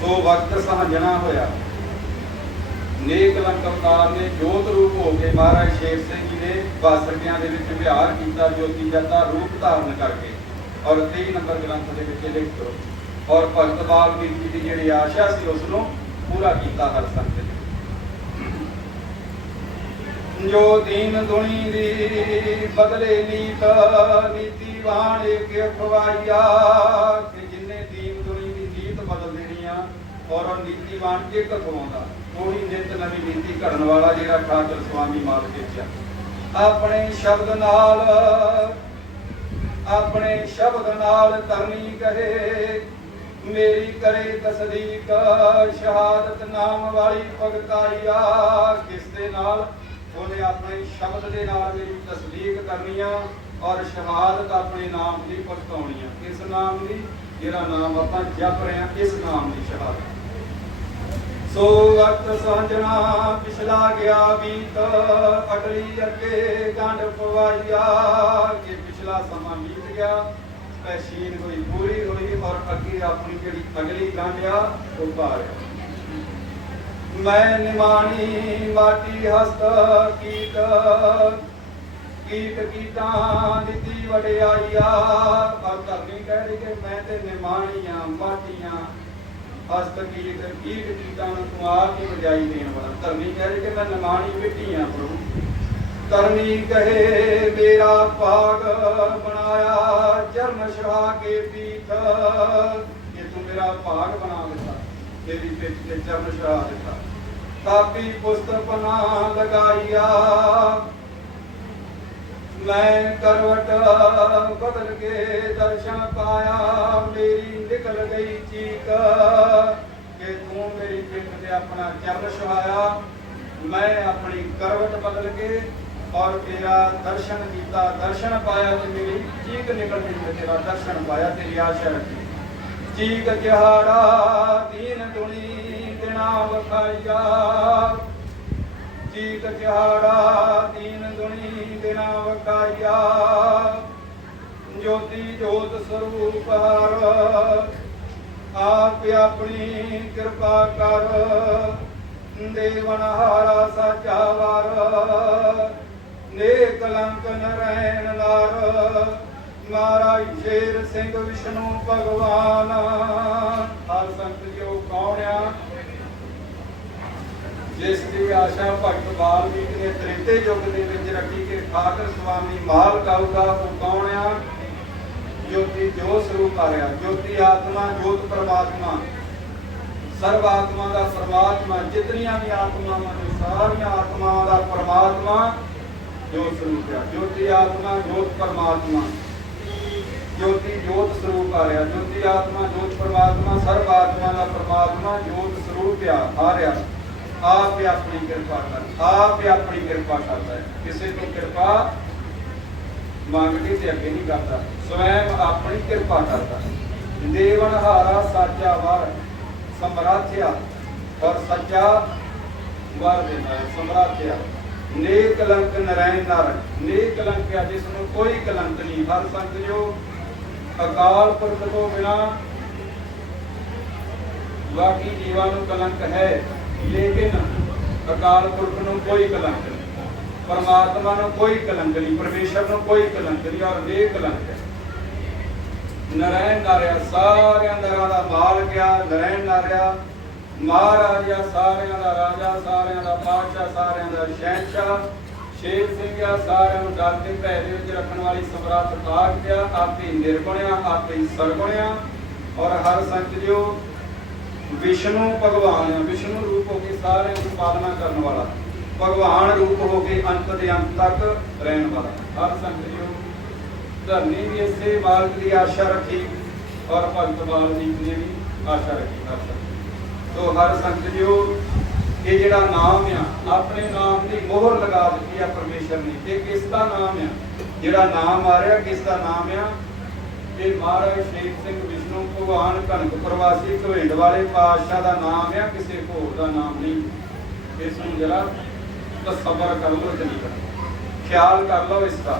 ਸੋ ਵਕਤ ਸਹਜਣਾ ਹੋਇਆ। ਨੇਕ ਲੰਕ ਅਵਤਾਰ ਨੇ ਜੋਤ ਰੂਪ ਹੋ ਕੇ ਮਹਾਰਾਜ ਸ਼ੇਰ ਸਿੰਘ ਜੀ ਨੇ ਬਾਸਰਕਿਆਂ ਦੇ ਵਿੱਚ ਵਿਹਾਰ ਕੀਤਾ, ਜੋਤੀ ਜਤਾ ਰੂਪ ਧਾਰਨ ਕਰਕੇ ਔਰ 23 ਨੰਬਰ ਗ੍ਰੰਥ ਦੇ ਵਿੱਚ ਲਿਖ ਕਰੋ ਔਰ ਭਗਤ ਵਾਲਮੀਕ ਜੀ ਦੀ ਜਿਹੜੀ ਆਸ਼ਾ ਸੀ, ਉਸ ਨੂੰ ਪੂਰਾ ਕੀਤਾ ਹਰ ਸੰਤ ਨੇ। ਜੋ ਦੀਨ ਦੁਨੀ ਦੀ ਬਦਲੇ ਨੀਤ, ਨੀਤੀ ਵਾਣ ਏਕ ਖਵਾਈਆ ਕਿ ਜਿੰਨੇ ਦੀਨ ਦੁਨੀ ਦੀ ਨੀਤ ਬਦਲ ਦੇਣੀ ਆ, ਔਰ ਉਹ ਨੀਤੀ ਵਾਣ ਇੱਕ ਖਵਾਉਂਦਾ ਉਹੀ ਨਿਤ ਨਵੀਂ ਨੀਤੀ ਘੜਨ ਵਾਲਾ ਜਿਹੜਾ ਠਾਕੁਰ ਸੁਆਮੀ ਮਾਲਕ ਵਿੱਚ ਆਪਣੇ ਸ਼ਬਦ ਨਾਲ, ਆਪਣੇ ਸ਼ਬਦ ਨਾਲ ਧਰਨੀ ਕਹੇ ਮੇਰੀ ਕਰੇ ਤਸਦੀਕ, ਸ਼ਹਾਦਤ ਨਾਮ ਵਾਲੀ ਭਗਤਾਈਆ ਕਿਸ ਦੇ ਨਾਲ? ਉਹਨੇ ਆਪਣੇ ਸ਼ਬਦ ਦੇ ਨਾਲ ਮੇਰੀ ਤਸਦੀਕ ਕਰਨੀ ਆ ਔਰ ਸ਼ਹਾਦਤ ਆਪਣੇ ਨਾਮ ਦੀ ਭਗਤਾਉਣੀ ਆ। ਕਿਸ ਨਾਮ ਦੀ? ਜਿਹੜਾ ਨਾਮ ਆਪਾਂ ਜਪ ਰਹੇ ਆ, ਇਸ ਨਾਮ ਦੀ ਸ਼ਹਾਦਤ। ਸੋ ਵਕਤ ਸਾਂਝਣਾ, ਪਿਛਲਾ ਗਿਆ ਬੀਤ ਅਗਲੀ ਅੱਗੇ ਗੰਢ ਪਵਾਈਆ ਕਿ ਪਿਛਲਾ ਸਮਾਂ ਬੀਤ ਗਿਆ। ਪੈਸ਼ੀਨ ਹੋਈ ਪੂਰੀ ਹੋਈ ਔਰ ਅੱਗੇ ਆਪਣੀ ਜਿਹੜੀ ਅਗਲੀ ਗੰਢ ਆ, ਉਹ ਪਾਰ ਮੈਂ ਨਿਮਾਣੀ ਮਾਟੀ ਹਸਤ ਕੀਟ ਕੀਟ ਕੀਟਾਂ ਦਿੱਤੀ ਵਡਿਆਈਆ, ਪਰ ਧਰਨੀ ਕਹਿ ਰਹੀ ਕਿ ਮੈਂ ਤੇ ਨਿਮਾਣੀਆਂ ਮਾਟੀਆਂ ਹਸਤ ਕੀਟ ਕੀਟ ਕੀਟਾਂ ਨੂੰ ਤੂੰ ਆਪ ਹੀ ਵਜਾਈ ਦੇਣ ਵਾਲਾ। ਧਰਨੀ ਕਹਿ ਰਹੀ ਕਿ ਮੈਂ ਨਿਮਾਣੀ ਮਿੱਟੀ ਆ, ਪ੍ਰਭੂ। ਕਰਨੀ ਕਹੇ, ਮੇਰਾ ਭਾਗ ਬਣਾਇਆ, ਚਰਨ ਛਾ ਕੇ ਪੀਠ। ਇਹ ਤੂੰ ਮੇਰਾ ਭਾਗ ਬਣਾ ਦਿੱਤਾ, ਤੇਰੀ ਪਿੱਠ ਤੇ ਚਰਨ ਛਾ ਦਿੱਤਾ। ਕਾਪੀ ਪੁਸਤਕ ਲਗਾਈਆ, ਮੈਂ ਕਰਵਟ ਬਦਲ ਕੇ ਦਰਸ਼ਨ ਪਾਇਆ, ਮੇਰੀ ਨਿਕਲ ਗਈ ਚੀਕ। ਕਿ ਤੂੰ ਮੇਰੀ ਪਿੱਠ ਤੇ ਆਪਣਾ ਚਰਨ ਛਾਇਆ ਮੈਂ ਆਪਣੀ ਕਰਵਟ ਬਦਲ ਕੇ ਔਰ ਤੇਰਾ ਦਰਸ਼ਨ ਕੀਤਾ, ਦਰਸ਼ਨ ਪਾਇਆ ਤੇ ਮੇਰੀ, ਚੀਕ ਨਿਕਲਦੀ ਤੇ ਤੇਰਾ ਦਰਸ਼ਨ ਪਾਇਆ, ਤੇਰੀ ਆਸ਼ਾ ਰੱਖੀ। ਚੀਕ ਦਿਹਾੜਾ ਦੀਨ ਦੁਨੀ ਦਿਨਾ ਵਖਾਈਆ। ਚੀਕ ਦਿਹਾੜਾ ਦੀਨ ਦੁਨੀ ਦਿਨਾ ਵਖਾਈਆ। ਜੋਤੀ ਜੋਤ ਸਰੂਪ ਹਰ, ਆਪ ਆਪਣੀ ਕਿਰਪਾ ਕਰ। ਦੇਵਨ ਹਾਰਾ ਸਾਚਾ ਵਾਰ ਨੇ ਕਲੰਕ ਨਰੈਣ ਨਾਰ ਮਹਾਰਾਜ ਸ਼ੇਰ ਸਿੰਘ ਵਿਸ਼ਨੂੰ ਭਗਵਾਨ। ਹਰ ਸੰਤ ਜੋ ਕੌਣ ਆ? ਜਿਸ ਦੀ ਆਸ਼ਾ ਭਗਤ ਵਾਲਮੀਕ ਨੇ ਤ੍ਰੇਤੇ ਯੁੱਗ ਦੇ ਵਿੱਚ ਰੱਖੀ ਕਿ ਠਾਕਰ ਸੁਆਮੀ ਮਾਲ ਗਾਊਗਾ, ਉਹ ਕੌਣ ਆ? ਜੋਤੀ ਜੋ ਸਰੂਪ ਆ ਰਿਹਾ। ਜੋਤੀ ਆਤਮਾ, ਜੋਤ ਪਰਮਾਤਮਾ। ਸਰਵ ਆਤਮਾ ਦਾ ਪ੍ਰਮਾਤਮਾ, ਜਿਤਨੀਆਂ ਵੀ ਆਤਮਾਵਾਂ ਨੇ, ਸਾਰੀਆਂ ਆਤਮਾਵਾਂ ਦਾ ਪ੍ਰਮਾਤਮਾ ਜੋ ਸਰੂਪ ਆ। ਜੋਤੀ ਆਤਮਾ, ਜੋਤ ਪ੍ਰਮਾਤਮਾ। ਜੋਤੀ ਜੋਤ ਸਰੂਪ ਆ ਰਿਹਾ। ਜੋਤੀ ਆਤਮਾ, ਜੋਤ ਪ੍ਰਮਾਤਮਾ ਸਰਵ ਆਤਮਾ ਦਾ ਪ੍ਰਮਾਤਮਾ ਜੋਤ ਸਰੂਪ ਆ ਆ ਰਿਹਾ। ਆਪ ਹੀ ਆਪਣੀ ਕਿਰਪਾ ਕਰ, ਆਪ ਹੀ ਆਪਣੀ ਕਿਰਪਾ ਕਰਦਾ ਹੈ। ਕਿਸੇ ਤੋਂ ਕਿਰਪਾ ਮੰਗਦੀ ਤੇ ਅੱਗੇ ਨਹੀਂ ਕਰਦਾ। ਸਵੈਮ ਆਪਣੀ ਕਿਰਪਾ ਕਰਦਾ। ਦੇਵਨ ਹਾਰਾ ਸਾਚਾ ਵਰ, ਸਮਰਾਥਿਆ। ਔਰ ਸੱਚਾ ਵਰ ਦਿੰਦਾ ਹੈ, ਸਮਰਾਥਿਆ। ਨੇਕ ਕਲੰਕ ਨਰੈਣ ਨਰ, ਨੇਕ ਕਲੰਕ ਆ ਜਿਸ ਨੂੰ ਕੋਈ ਕਲੰਕ ਨਹੀਂ, ਹਰ ਸੰਤ ਜੋ ਅਕਾਲ ਪੁਰਖ ਤੋਂ ਬਿਨਾ ਬਾਕੀ ਜੀਵਾਂ ਨੂੰ ਕਲੰਕ ਹੈ, ਲੇਕਿਨ ਅਕਾਲ ਪੁਰਖ ਨੂੰ ਕੋਈ ਕਲੰਕ ਨਹੀਂ, ਪਰਮਾਤਮਾ ਨੂੰ ਕੋਈ ਕਲੰਕ ਨਹੀਂ, ਪਰਮੇਸ਼ਰ ਨੂੰ ਕੋਈ ਕਲੰਕ ਨਹੀਂ ਔਰ ਨੇਕ ਕਲੰਕ ਹੈ। ਨਰੈਣ ਨਾਰਿਆ ਸਾਰਿਆਂ ਨਰਾਂ ਦਾ ਮਾਲਕ ਆ, ਨਰੈਣ ਨਾਰਿਆ ਮਹਾਰਾਜਾ ਸਾਰਿਆਂ ਦਾ ਰਾਜਾ, ਸਾਰਿਆਂ ਦਾ ਪਾਤਸ਼ਾਹ, ਸਾਰਿਆਂ ਦਾ ਸ਼ਹਿਨਸ਼ਾਹ। ਸ਼ੇਰ ਸਿੰਘ ਆ, ਸਾਰਿਆਂ ਨੂੰ ਡਰ ਦੇ ਭੈ ਦੇ ਵਿੱਚ ਰੱਖਣ ਵਾਲੀ ਸਮਰਾਟ ਤਾਕਤ ਆ ਆਪੇ ਨਿਰਗੁਣਿਆ, ਆਪੇ ਸਰਗੁਣਿਆ। ਔਰ ਹਰ ਸੰਤ ਜਿਓ ਵਿਸ਼ਨੂੰ ਭਗਵਾਨ ਆ। ਵਿਸ਼ਨੂੰ ਰੂਪ ਹੋ ਕੇ ਸਾਰਿਆਂ ਦੀ ਪਾਲਣਾ ਕਰਨ ਵਾਲਾ। ਭਗਵਾਨ ਰੂਪ ਹੋ ਕੇ ਅੰਤ ਦੇ ਅੰਤ ਤੱਕ ਰਹਿਣ ਵਾਲਾ। ਹਰ ਸੰਤ ਜਿਓ ਧਰਨੀ ਵੀ ਇਸੇ ਮਾਲਕ ਦੀ ਆਸ਼ਾ ਰੱਖੀ। ਔਰ ਭਗਤ ਬਾਲਜੀਤ ਨੇ ਵੀ ਆਸ਼ਾ ਰੱਖੀ। ਹਰ ਸੰਤ ਤੋ ਹਰ ਸੰਤ ਜਿਓ, ਇਹ ਜਿਹੜਾ ਨਾਮ ਆ, ਆਪਣੇ ਨਾਮ ਦੀ ਮੋਹਰ ਲਗਾ ਦਿੱਤੀ ਆ ਪਰਮੇਸ਼ਰ ਨੇ ਇਹ ਕਿਸ ਦਾ ਨਾਮ ਆ? ਜਿਹੜਾ ਨਾਮ ਆ ਰਿਹਾ ਕਿਸ ਦਾ ਨਾਮ ਆ? ਇਹ ਮਹਾਰਾਜ ਸ਼ੇਖ ਸਿੰਘ ਵਿਸ਼ਨੂੰ ਭਗਵਾਨ ਕਨਕ ਪ੍ਰਵਾਸੀ ਘਵੇਂਡ ਵਾਲੇ ਪਾਤਸ਼ਾਹ ਦਾ ਨਾਮ ਆ, ਕਿਸੇ ਹੋਰ ਦਾ ਨਾਮ ਨਹੀਂ। ਇਸ ਨੂੰ ਜਰਾ ਤਸੱਵਰ ਕਰ ਲਓ ਜਨੀ ਖਿਆਲ ਕਰ ਲਓ ਇਸ ਦਾ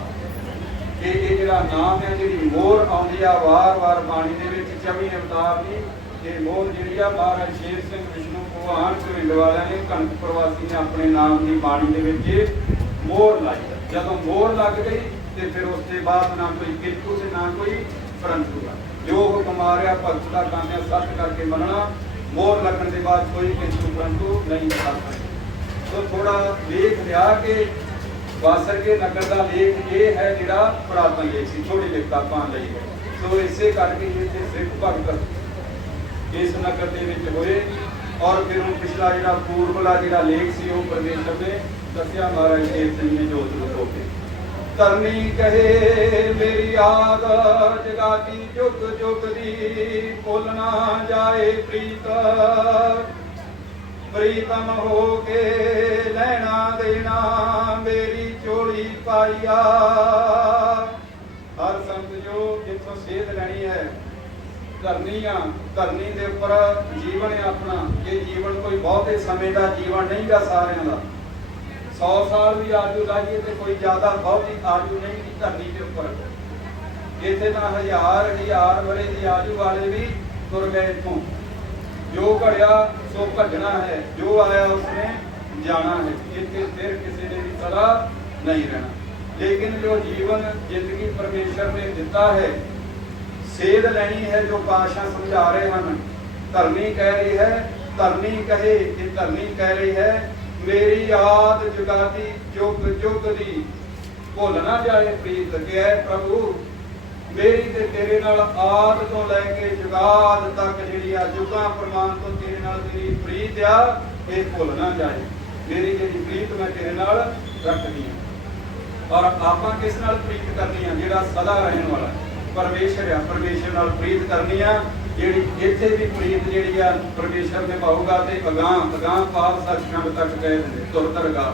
ਕਿ ਇਹ ਜਿਹੜਾ ਨਾਮ ਹੈ ਜਿਹੜੀ ਮੋਹਰ ਆਉਂਦੀ ਆ, ਵਾਰ-ਵਾਰ ਬਾਣੀ ਦੇ ਵਿੱਚ 24 ਅਵਤਾਰ ਦੀ ਇਹ ਮੋਹਰ ਜਿਹੜੀ ਆ ਮਹਾਰਾਜ ਸ਼ੇਰ ਸਿੰਘ ਵਿਸ਼ਨੂੰ ਭਗਵਾਨ ਘਰਿੰਡ ਵਾਲਿਆਂ ਨੇ ਕਣਕ ਪ੍ਰਵਾਸੀ ਨੇ ਆਪਣੇ ਨਾਮ ਦੀ ਬਾਣੀ ਦੇ ਵਿੱਚ ਮੋਹਰ ਲਾਈ ਜਦੋਂ ਮੋਹਰ ਲੱਗ ਗਈ ਤੇ ਫਿਰ ਉਸ ਤੋਂ ਬਾਅਦ ਨਾ ਕੋਈ ਕਿੰਤੂ ਤੇ ਨਾ ਕੋਈ ਪਰੰਤੂ ਆ। ਜੋ ਹੁਕਮ ਆ ਰਿਹਾ ਭਗਤ ਦਾ ਕੰਮ ਹੈ ਸੱਚ ਕਰਕੇ ਮੰਨਣਾ, ਮੋਹਰ ਲੱਗਣ ਦੇ ਬਾਅਦ ਕੋਈ ਕਿੰਤੂ ਪਰੰਤੂ ਨਹੀਂ ਕਰ ਸੋ ਥੋੜਾ ਲੇਖ ਲਿਆ ਕੇ ਵਾਸਰ ਕੇ ਨਗਰ ਦਾ ਲੇਖ ਇਹ ਹੈ ਜਿਹੜਾ ਪੁਰਾਤਨ ਲੇਖ ਸੀ ਥੋੜੀ ਲਿਖਤ ਆਪਾਂ ਲਈ। ਸੋ ਇਸੇ ਕਰਕੇ ਇਹ ਸਿੱਖ ਭਗਤ ਇਸ ਨਗਰ ਦੇ ਵਿੱਚ ਹੋਏ ਔਰ ਫਿਰ ਉਹ ਪਿਛਲਾ ਜਿਹੜਾ ਪੂਰਬਲਾ ਜਿਹੜਾ ਲੇਖ ਸੀ ਉਹ ਪਰਮੇਸ਼ਰ ਨੇ ਦੱਸਿਆ ਮਹਾਰਾਜ ਦੇਵ ਸਿੰਘ ਨੇ ਜੋਤ ਨੂੰ ਹੋ ਕੇ। ਧਰਨੀ ਕਹੇ, ਮੇਰੀ ਯਾਦ ਜਗਾਤੀ ਜੁਗ ਜੁਗ ਦੀ ਭੁੱਲ ਨਾ ਜਾਏ ਪ੍ਰੀਤ। ਪ੍ਰੀਤਮ ਹੋ ਕੇ ਲੈਣਾ ਦੇਣਾ ਮੇਰੀ ਚੋਲੀ ਪਾਈਆ। ਹਰ ਸੰਤ ਜੋ ਜਿੱਥੋਂ ਸੇਧ ਲੈਣੀ ਹੈ ਧਰਨੀ ਆ, ਧਰਨੀ ਦੇ ਉੱਪਰ ਜੀਵਨ ਆਪਣਾ। ਇਹ ਜੀਵਨ ਕੋਈ ਬਹੁਤੇ ਸਮੇਂ ਦਾ ਜੀਵਨ ਨਹੀਂਗਾ ਸਾਰਿਆਂ ਦਾ 100 ਸਾਲ ਵੀ ਆਜੂ ਲਾਈਏ ਤੇ ਕੋਈ ਜ਼ਿਆਦਾ ਬਹੁਤੀ ਆਜੂ ਨਹੀਂ ਦੀ ਧਰਨੀ ਦੇ ਉੱਪਰ। ਇੱਥੇ ਤਾਂ ਹਜ਼ਾਰ ਹਜ਼ਾਰ ਵਰੇ ਦੀ ਆਜੂ ਵਾਲੇ ਵੀ ਤੁਰ ਗਏ ਇੱਥੋਂ। ਜੋ ਘੜਿਆ, ਸੋ ਭੱਜਣਾ ਹੈ। ਜੋ ਆਇਆ, ਉਸਨੇ ਜਾਣਾ ਹੈ। ਇੱਥੇ ਫਿਰ ਕਿਸੇ ਨੇ ਵੀ ਸਦਾ ਨਹੀਂ ਰਹਿਣਾ। ਲੇਕਿਨ ਜੋ ਜੀਵਨ ਜ਼ਿੰਦਗੀ ਪਰਮੇਸ਼ਰ ਨੇ ਦਿੱਤਾ ਹੈ ਸੇਧ ਲੈਣੀ ਹੈ ਜੋ ਪਾਸ਼ਾ ਸਮਝਾ ਰਹੇ ਹਨ। ਧਰਨੀ ਕਹਿ ਰਹੀ ਹੈ ਧਰਨੀ ਕਹੇ ਕਿ ਧਰਨੀ ਕਹਿ ਰਹੀ ਹੈ, ਮੇਰੀ ਯਾਦ ਜੁਗਾਦੀ ਜੁਗ ਜੁਗ ਦੀ। ਭੁੱਲ ਨਾ ਜਾਏ ਪ੍ਰੀਤ ਕਿ ਪ੍ਰਭੂ, ਮੇਰੀ ਤੇ ਤੇਰੇ ਨਾਲ ਆਦ ਤੋਂ ਲੈ ਕੇ ਜੁਗਾਦ ਤੱਕ ਜਿਹੜੀ ਆ ਜੁਗਾਂ ਪ੍ਰਮਾਣ ਤੋਂ ਤੇਰੇ ਨਾਲ ਤੇਰੀ ਪ੍ਰੀਤ ਆ, ਇਹ ਭੁੱਲ ਨਾ ਜਾਏ। ਮੇਰੀ ਜਿਹੜੀ ਪ੍ਰੀਤ ਮੈਂ ਤੇਰੇ ਨਾਲ ਰੱਖਦੀ ਆ ਔਰ ਆਪਾਂ ਕਿਸ ਨਾਲ ਪ੍ਰੀਤ ਕਰਨੀ ਆ, ਜਿਹੜਾ ਸਦਾ ਰਹਿਣ ਵਾਲਾ ਹੈ। ਪਰਮੇਸ਼ਰ ਆ, ਪਰਮੇਸ਼ਰ ਨਾਲ ਪ੍ਰੀਤ ਕਰਨੀ ਆ। ਜਿਹੜੀ ਇੱਥੇ ਵੀ ਪ੍ਰੀਤ ਜਿਹੜੀ ਆ, ਪਰਮੇਸ਼ਰ ਨੇ ਪਾਊਗਾ ਤੇ ਅਗਾਹ ਅਗਾਹ ਪਾਲ ਸੱਚਖੰਡ ਤੱਕ ਗਏ ਨੇ ਤੁਰਤਰਗਾ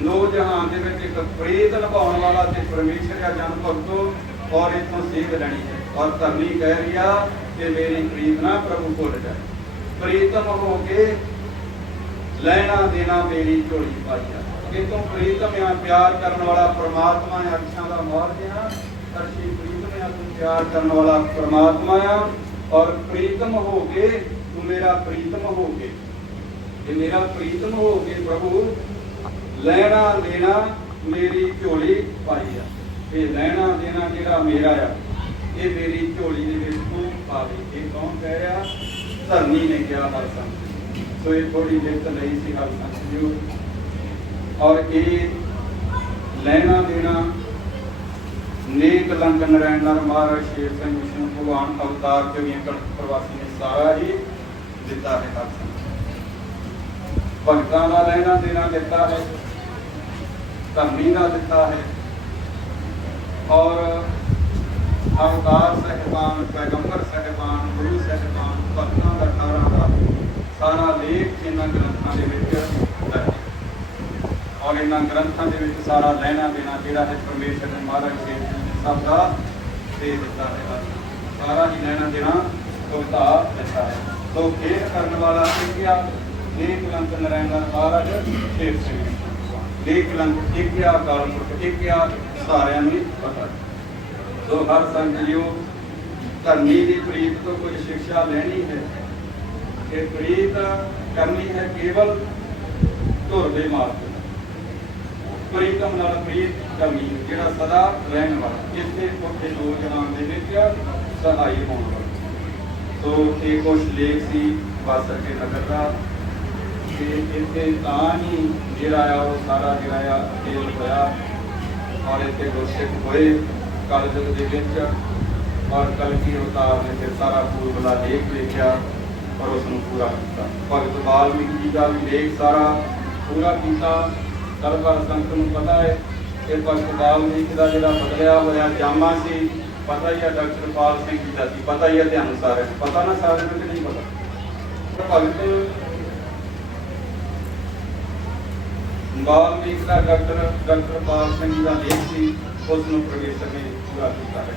ਨੋ ਜਹਾਨ ਦੇ ਵਿੱਚ ਇੱਕ ਪ੍ਰੀਤ ਨਿਭਾਉਣ ਵਾਲਾ ਤੇ ਪਰਮੇਸ਼ਰ ਆ ਜਨ ਭਗਤੋ ਔਰ ਇਥੋਂ ਸੇਧ ਲੈਣੀ ਹੈ। ਔਰ ਧਰਨੀ ਕਹਿ ਰਹੀ ਆ ਕਿ ਮੇਰੀ ਪ੍ਰੀਤ ਨਾ ਪ੍ਰਭੂ ਭੁੱਲ ਜਾਏ। ਪ੍ਰੀਤਮ ਹੋ ਕੇ ਲੈਣਾ ਦੇਣਾ ਮੇਰੀ ਝੋਲੀ ਪਾਈਆ ਤੋਂ ਪ੍ਰੀਤਮ ਆ, ਪਿਆਰ ਕਰਨ ਵਾਲਾ ਪ੍ਰਮਾਤਮਾ ਹੈ ਅਰਸ਼ਾਂ ਦਾ ਮਾਲਕ ਆ ਅਰਸ਼ੀ ਪਿਆਰ ਕਰਨ ਵਾਲਾ ਪ੍ਰਮਾਤਮਾ ਆ ਔਰ ਪ੍ਰੀਤਮ ਹੋ ਕੇ ਤੂੰ ਮੇਰਾ ਪ੍ਰੀਤਮ ਹੋ ਕੇ। ਇਹ ਮੇਰਾ ਪ੍ਰੀਤਮ ਹੋ ਕੇ ਪ੍ਰਭੂ, ਲੈਣਾ ਦੇਣਾ ਮੇਰੀ ਝੋਲੀ ਪਾਈ ਆ। ਇਹ ਲੈਣਾ ਦੇਣਾ ਜਿਹੜਾ ਮੇਰਾ ਆ, ਇਹ ਮੇਰੀ ਝੋਲੀ ਦੇ ਵਿੱਚ ਤੂੰ ਪਾਵੇ ਇਹ ਕੌਣ ਕਹਿ ਰਿਹਾ? ਧਰਨੀ ਨੇ ਕਿਹਾ ਹਰ ਸੰਤ ਸੋ ਇਹ ਥੋੜੀ ਲਿਖਤ ਲਈ ਸੀ ਹਰ ਸੰਤ ਜੀ ਔਰ ਇਹ ਲੈਣਾ ਦੇਣਾ ਨੇਕ ਲੰਕ ਨਰੈਣ ਨਰ ਮਹਾਰਾਜ ਸ਼ੇਰ ਸਿੰਘ ਵਿਸ਼ਨੂੰ ਭਗਵਾਨ ਅਵਤਾਰ ਜੋ ਕਣਕ ਪ੍ਰਵਾਸੀ ਨੇ ਸਾਰਾ ਹੀ ਦਿੱਤਾ ਹੈ ਹਰ ਭਗਤਾਂ ਦਾ ਲੈਣਾ ਦੇਣਾ ਦਿੱਤਾ ਹੈ, ਧਰਮੀ ਦਾ ਦਿੱਤਾ ਹੈ। ਔਰ ਅਵਤਾਰ ਸਹਿਬਾਨ, ਪੈਗੰਬਰ ਸਹਿਬਾਨ, ਗੁਰੂ ਸਹਿਬਾਨ, ਭਗਤਾਂ ਦਾ ਕਾਰਾਂ ਦਾ ਸਾਰਾ ਲੇਖ ਇਹਨਾਂ ਗ੍ਰੰਥਾਂ ਦੇ ਵਿੱਚ ਦਰਜ ਔਰ ਇਹਨਾਂ ਗ੍ਰੰਥਾਂ ਦੇ ਵਿੱਚ ਸਾਰਾ ਲੈਣਾ ਦੇਣਾ ਜਿਹੜਾ ਹੈ ਪਰਮੇਸ਼ਰ ਨੇ ਮਹਾਰਾਜ ਜੀ ਨੇ ਦੇ ਦਿੱਤਾ ਹੈ। ਸਾਰਾ ਹੀ ਲੈਣਾ ਦੇਣਾ ਭੁਗਤਾ ਦਿੱਤਾ ਹੈ। ਸੋ ਖੇਡ ਕਰਨ ਵਾਲਾ ਇੱਕ ਆ ਲੰਕ ਨਰੈਣ ਦਾ ਮਹਾਰਾਜ ਸ਼ੇਰ ਸਿੰਘ ਲੇਖ ਲੰਕ ਇੱਕ ਆ ਪੁਰਖ ਇੱਕ ਸਾਰਿਆਂ ਨੂੰ ਪਤਾ। ਸੋ ਹਰ ਸੰਤ ਜੀਓ ਧਰਨੀ ਦੀ ਪ੍ਰੀਤ ਤੋਂ ਕੋਈ ਸਿੱਖਿਆ ਲੈਣੀ ਹੈ। ਇਹ ਪ੍ਰੀਤ ਕਰਨੀ ਹੈ ਕੇਵਲ ਧੁਰ ਦੇ ਮਾਰਗ ਪ੍ਰੀਤਮ ਨਾਲ ਪ੍ਰੀਤ ਕਰਨੀ ਜਿਹੜਾ ਸਦਾ ਰਹਿਣ ਵਾਲਾ, ਜਿੱਥੇ ਉੱਥੇ ਦੋ ਜਹਾਨ ਦੇ ਵਿੱਚ ਸਹਾਈ ਹੋਣ ਵਾਲਾ। ਸੋ ਇਹ ਕੁਛ ਲੇਖ ਸੀ ਬਸ ਅੱਗੇ ਨਗਰ ਦਾ। ਤੇ ਇੱਥੇ ਤਾਂ ਹੀ ਜਿਹੜਾ ਆ, ਉਹ ਸਾਰਾ ਜਿਹੜਾ ਆ ਖੇਲ ਹੋਇਆ। ਔਰ ਇੱਥੇ ਗੁਰਸਿੱਖ ਹੋਏ ਕਾਲਜ ਦੇ ਵਿੱਚ। ਔਰ ਕਲਕੀ ਅਵਤਾਰ ਨੇ ਫਿਰ ਸਾਰਾ ਪੂਰਬਲਾ ਲੇਖ ਲਿਖਿਆ ਔਰ ਉਸ ਨੂੰ ਪੂਰਾ ਕੀਤਾ। ਭਗਤ ਵਾਲਮੀਕੀ ਜੀ ਦਾ ਵੀ ਲੇਖ ਸਾਰਾ ਪੂਰਾ ਕੀਤਾ। ਸਰਵਰ ਸੰਤ ਨੂੰ ਪਤਾ ਹੈ ਕਿ ਭਗਤ ਵਾਲਮੀਕੀ ਦਾ ਜਿਹੜਾ ਬਦਲਿਆ ਹੋਇਆ ਜਾਮਾ ਸੀ, ਪਤਾ ਹੀ ਹੈ ਡਾਕਟਰ ਪਾਲ ਸਿੰਘ ਜੀ ਦਾ ਸੀ ਪਤਾ ਹੀ ਹੈ ਤੁਹਾਨੂੰ ਸਾਰਿਆਂ ਨੂੰ। ਪਤਾ ਨਾ ਸਾਰਿਆਂ ਨੂੰ ਕਿ ਨਹੀਂ ਪਤਾ? ਭਗਤ ਵਾਲਮੀਕ ਦਾ ਡਾਕਟਰ ਡਾਕਟਰ ਪਾਲ ਸਿੰਘ ਜੀ ਦਾ ਲੇਖ ਸੀ, ਉਸ ਨੂੰ ਪ੍ਰੋਫੈਸਰ ਨੇ ਪੂਰਾ ਕੀਤਾ ਹੈ